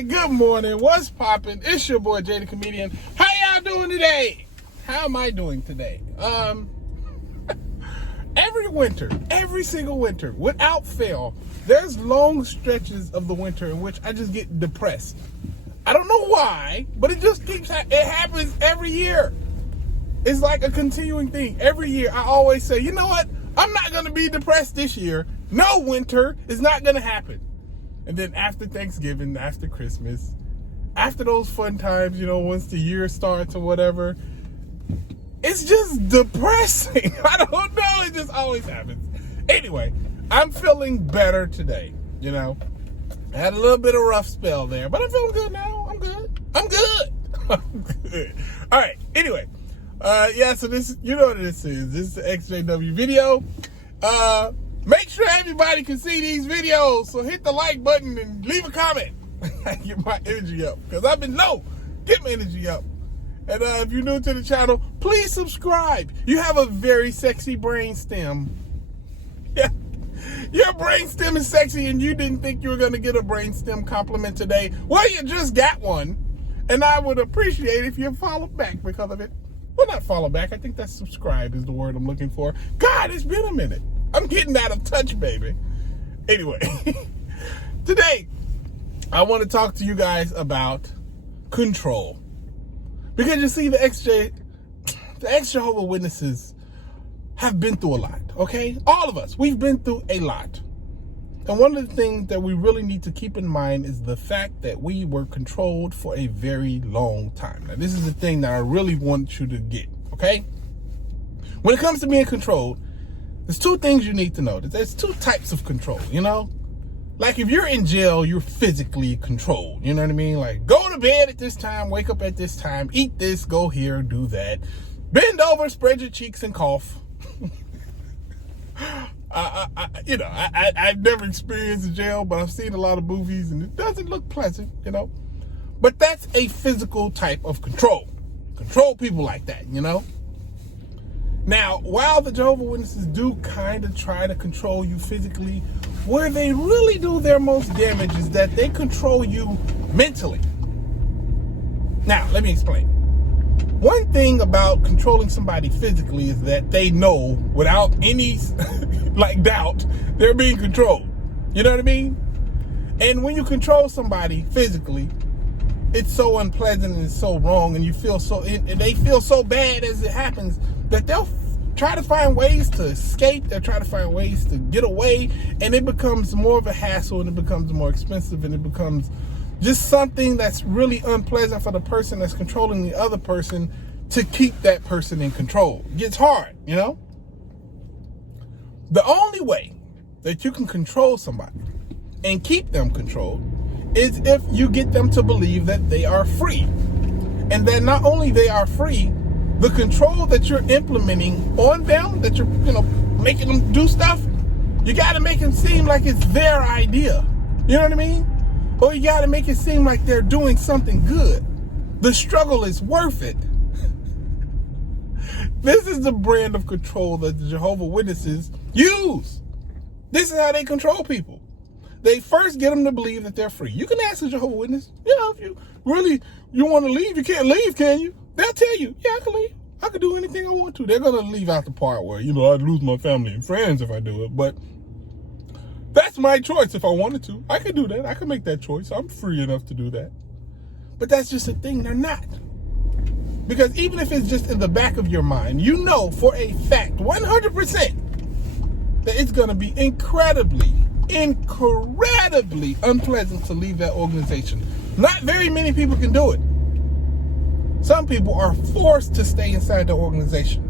Hey, good morning. What's poppin'? It's your boy Jay the Comedian. How y'all doing today? How am I doing today? Every winter, every single winter, without fail, there's long stretches of the winter in which I just get depressed. I don't know why, but it just keeps it happens every year. It's like a continuing thing. Every year I always say, you know what? I'm not going to be depressed this year. No winter is not going to happen. And then after Thanksgiving, after Christmas, after those fun times, you know, once the year starts or whatever, it's just depressing. I don't know. It just always happens. Anyway, I'm feeling better today. You know, I had a little bit of a rough spell there, but I'm feeling good now. I'm good. I'm good. All right. Anyway, so this, you know what this is. This is the ExJw video. Make sure everybody can see these videos. So hit the like button and leave a comment. Get my energy up. Because I've been low. Get my energy up. And if you're new to the channel, please subscribe. You have a very sexy brain stem. Yeah. Your brain stem is sexy and you didn't think you were going to get a brain stem compliment today. Well, you just got one. And I would appreciate if you follow back because of it. Well, not follow back. I think that's subscribe is the word I'm looking for. God, it's been a minute. I'm getting out of touch, baby. Anyway, today I want to talk to you guys about control. Because you see, the ex-Jehovah Witnesses have been through a lot, okay? All of us, we've been through a lot. And one of the things that we really need to keep in mind is the fact that we were controlled for a very long time. Now, this is the thing that I really want you to get, okay? When it comes to being controlled, there's two things you need to know. There's two types of control, you know? Like if you're in jail, you're physically controlled. You know what I mean? Like go to bed at this time, wake up at this time, eat this, go here, do that. Bend over, spread your cheeks and cough. I've never experienced jail, but I've seen a lot of movies and it doesn't look pleasant, you know? But that's a physical type of control. Control people like that, you know? Now, while the Jehovah Witnesses do kind of try to control you physically, where they really do their most damage is that they control you mentally. Now, let me explain. One thing about controlling somebody physically is that they know without any doubt they're being controlled. You know what I mean? And when you control somebody physically, it's so unpleasant and it's so wrong, and you feel they feel so bad as it happens that they'll try to find ways to escape. They'll try to find ways to get away, and it becomes more of a hassle, and it becomes more expensive, and it becomes just something that's really unpleasant for the person that's controlling the other person to keep that person in control. It gets hard, you know? The only way that you can control somebody and keep them controlled is if you get them to believe that they are free. And that not only they are free, the control that you're implementing on them, that you're, making them do stuff, you got to make it seem like it's their idea. You know what I mean? Or you got to make it seem like they're doing something good. The struggle is worth it. This is the brand of control that the Jehovah Witnesses use. This is how they control people. They first get them to believe that they're free. You can ask a Jehovah Witness, if you really want to leave, you can't leave, can you? They'll tell you, yeah, I can leave. I can do anything I want to. They're going to leave out the part where, I'd lose my family and friends if I do it. But that's my choice if I wanted to. I can do that. I can make that choice. I'm free enough to do that. But that's just a thing. They're not. Because even if it's just in the back of your mind, you know for a fact, 100%, that it's going to be incredibly unpleasant to leave that organization. Not very many people can do it. Some people are forced to stay inside the organization.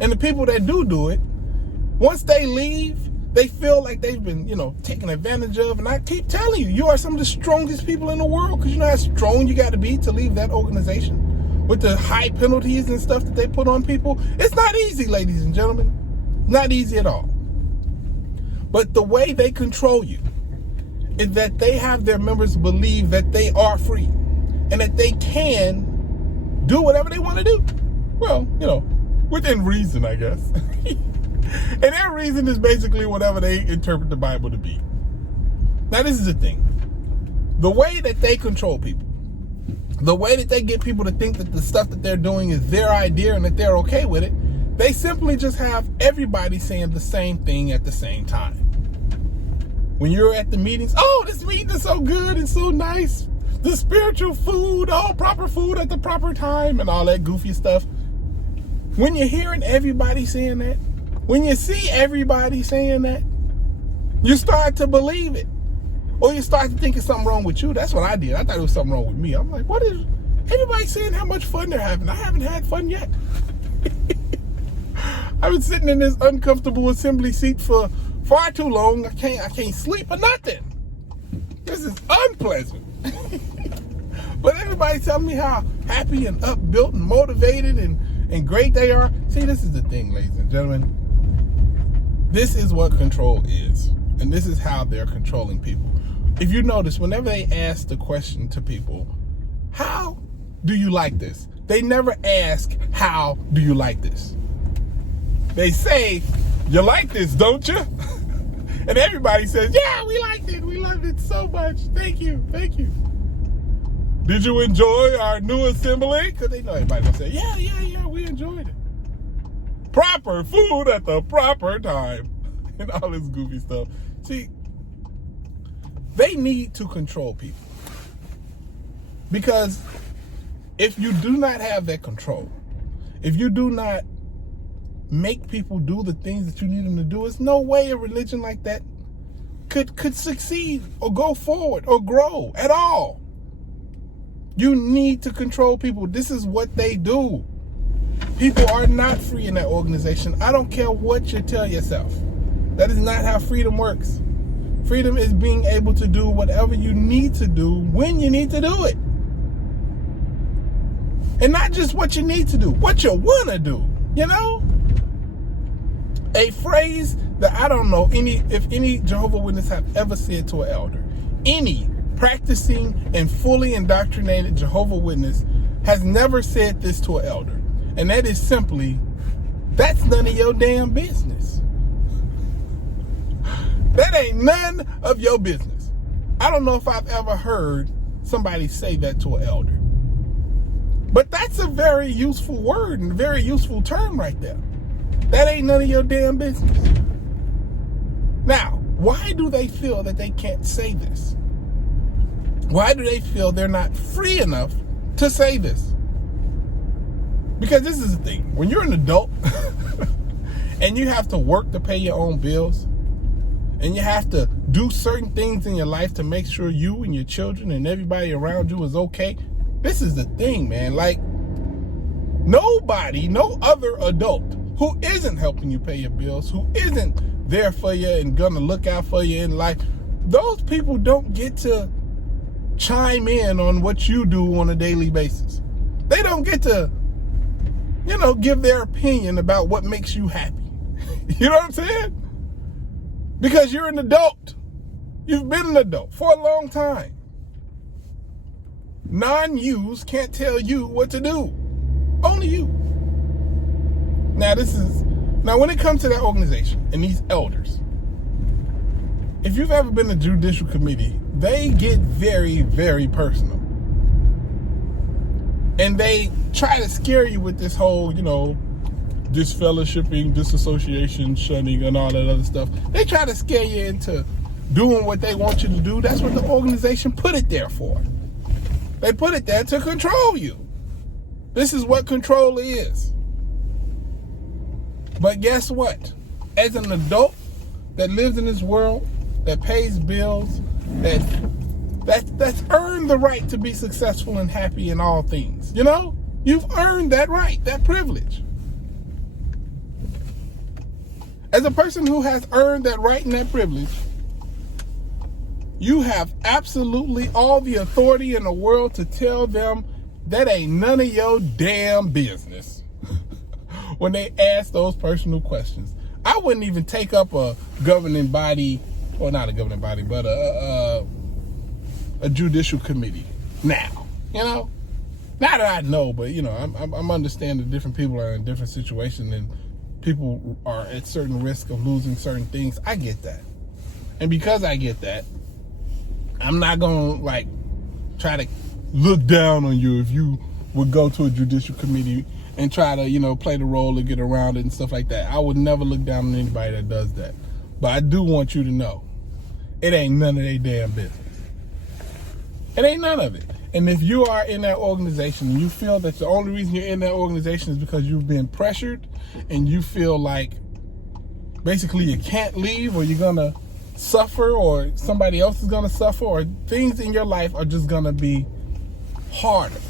And the people that do it, once they leave, they feel like they've been, taken advantage of. And I keep telling you, you are some of the strongest people in the world, because you know how strong you got to be to leave that organization with the high penalties and stuff that they put on people. It's not easy, ladies and gentlemen. Not easy at all. But the way they control you is that they have their members believe that they are free and that they can do whatever they want to do. Well, within reason, I guess. And their reason is basically whatever they interpret the Bible to be. Now, this is the thing. The way that they control people, the way that they get people to think that the stuff that they're doing is their idea and that they're okay with it, they simply just have everybody saying the same thing at the same time. When you're at the meetings, oh, this meeting is so good and so nice. The spiritual food, all proper food at the proper time and all that goofy stuff. When you're hearing everybody saying that, when you see everybody saying that, you start to believe it. Or you start to think there's something wrong with you. That's what I did. I thought it was something wrong with me. I'm like, what is everybody saying how much fun they're having? I haven't had fun yet. I've been sitting in this uncomfortable assembly seat for far too long. I can't sleep or nothing. This is unpleasant. But everybody's telling me how happy and upbuilt and motivated and great they are. See, this is the thing, ladies and gentlemen. This is what control is. And this is how they're controlling people. If you notice, whenever they ask the question to people, how do you like this? They never ask, how do you like this? They say, you like this, don't you? And everybody says, yeah, we liked it. We loved it so much. Thank you. Thank you. Did you enjoy our new assembly? Because they know everybody's going to say, yeah, we enjoyed it. Proper food at the proper time. And all this goofy stuff. See, they need to control people. Because if you do not have that control, if you do not make people do the things that you need them to do, there's no way a religion like that could succeed or go forward or grow at all. You need to control people. This is what they do. People are not free in that organization. I don't care what you tell yourself. That is not how freedom works. Freedom is being able to do whatever you need to do when you need to do it. And not just what you need to do, what you want to do, you know? A phrase that I don't know if any Jehovah Witness have ever said to an elder. Any practicing and fully indoctrinated Jehovah Witness has never said this to an elder. And that is simply, that's none of your damn business. That ain't none of your business. I don't know if I've ever heard somebody say that to an elder. But that's a very useful word and a very useful term right there. That ain't none of your damn business. Now, why do they feel that they can't say this? Why do they feel they're not free enough to say this? Because this is the thing. When you're an adult and you have to work to pay your own bills, and you have to do certain things in your life to make sure you and your children and everybody around you is okay. This is the thing, man. Like, nobody, no other adult who isn't helping you pay your bills, who isn't there for you and gonna look out for you in life, those people don't get to chime in on what you do on a daily basis. They don't get to, give their opinion about what makes you happy. You know what I'm saying? Because you're an adult. You've been an adult for a long time. Non-yous can't tell you what to do. Only you. Now when it comes to that organization and these elders, if you've ever been to judicial committee, they get very, very personal. And they try to scare you with this whole, disfellowshipping, disassociation, shunning, and all that other stuff. They try to scare you into doing what they want you to do. That's what the organization put it there for. They put it there to control you. This is what control is. But guess what? As an adult that lives in this world, that pays bills, that's earned the right to be successful and happy in all things. You've earned that right, that privilege. As a person who has earned that right and that privilege, you have absolutely all the authority in the world to tell them that ain't none of your damn business when they ask those personal questions. I wouldn't even take up a governing body, or not a governing body, but a judicial committee now. Now that I know, but I'm understanding different people are in different situations and people are at certain risk of losing certain things. I get that. And because I get that, I'm not gonna like try to look down on you if you would go to a judicial committee and try to, you know, play the role and get around it and stuff like that. I would never look down on anybody that does that. But I do want you to know, it ain't none of their damn business. It ain't none of it. And if you are in that organization and you feel that the only reason you're in that organization is because you've been pressured and you feel like basically you can't leave, or you're gonna suffer, or somebody else is gonna suffer, or things in your life are just gonna be harder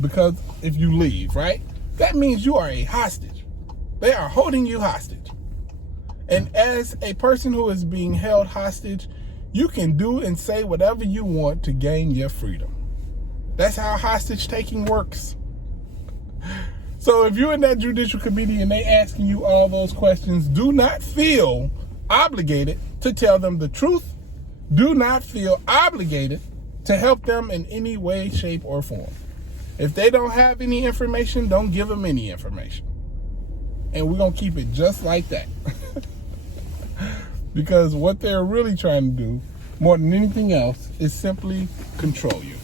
because if you leave, right? That means you are a hostage. They are holding you hostage. And as a person who is being held hostage, you can do and say whatever you want to gain your freedom. That's how hostage taking works. So if you're in that judicial committee and they asking you all those questions, do not feel obligated to tell them the truth. Do not feel obligated to help them in any way, shape, or form. If they don't have any information, don't give them any information. And we're going to keep it just like that. Because what they're really trying to do, more than anything else, is simply control you.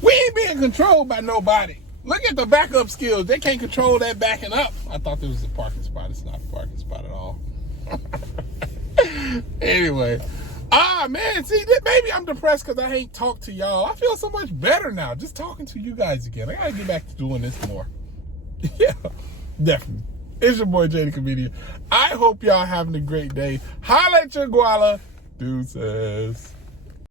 We ain't being controlled by nobody. Look at the backup skills. They can't control that backing up. I thought there was a parking spot. It's not a parking spot at all. Anyway. Man, see, maybe I'm depressed because I ain't talked to y'all. I feel so much better now just talking to you guys again. I gotta get back to doing this more. Yeah, definitely. It's your boy, Jay the Comedian. I hope y'all having a great day. Holla at your guala. Deuces.